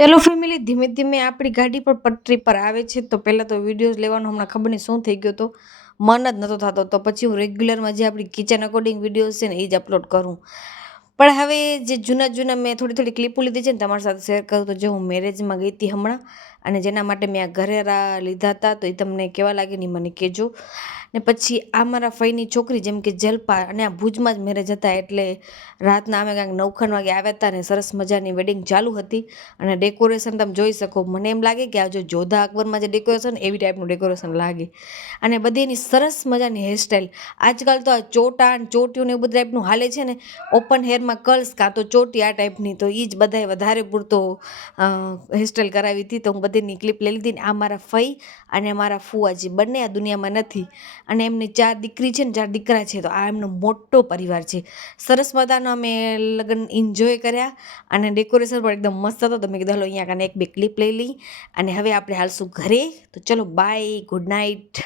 ચલો ફેમિલી, ધીમે ધીમે આપણી ગાડી પણ પટરી પર આવે છે. તો પહેલાં તો વિડીયોઝ લેવાનો હમણાં ખબર નહીં શું થઈ ગયો તો મન જ નહોતો થતો. તો પછી હું રેગ્યુલરમાં જે આપણી કિચન અકોર્ડિંગ વિડીયોઝ છે ને એ જ અપલોડ કરું. પણ હવે જે જૂના મેં થોડી થોડી ક્લિપો લીધી છે ને તમારી સાથે શેર કરું. તો જો હું મેરેજમાં ગઈ હતી હમણાં, અને જેના માટે મેં આ ઘરેરા લીધા હતા, તો એ તમને કેવા લાગે ને મને કહેજો. ને પછી આ મારા ફઈની છોકરી જેમ કે જલપા, અને આ ભુજમાં જ મેરેજ હતા, એટલે રાતના અમે કાંઈક 9 વાગે આવ્યા હતા ને સરસ મજાની વેડિંગ ચાલુ હતી. અને ડેકોરેશન તમે જોઈ શકો, મને એમ લાગે કે આ જો જોધા અકબરમાં જે ડેકોરેશન એવી ટાઈપનું ડેકોરેશન લાગે. અને બધી એની સરસ મજાની હેરસ્ટાઈલ. આજકાલ તો આ ચોટા ને ચોટીયું ને એવું બધું ટાઈપનું હાલે છે ને, ઓપન હેરમાં કર્લ્સ કાં તો ચોટી આ ટાઈપની, તો એ જ બધાએ વધારે પૂરતો હેરસ્ટાઈલ કરાવી હતી. તો હું બધીની ક્લિપ લઈ લીધી. ને આ મારા ફઈ અને મારા ફુવાજી બંને આ દુનિયામાં નથી, અને એમની 4 દીકરી છે ને 4 દીકરા છે. તો આ એમનો મોટો પરિવાર છે. સરસ મજાનો અમે લગ્ન એન્જોય કર્યા, અને ડેકોરેશન પણ એકદમ મસ્ત હતો. તો મેં કીધું હાલો અહીંયા કાને 1-2 ક્લિપ લઈ લઈ, અને હવે આપણે હાલશું ઘરે. તો ચલો બાય, ગુડ નાઇટ.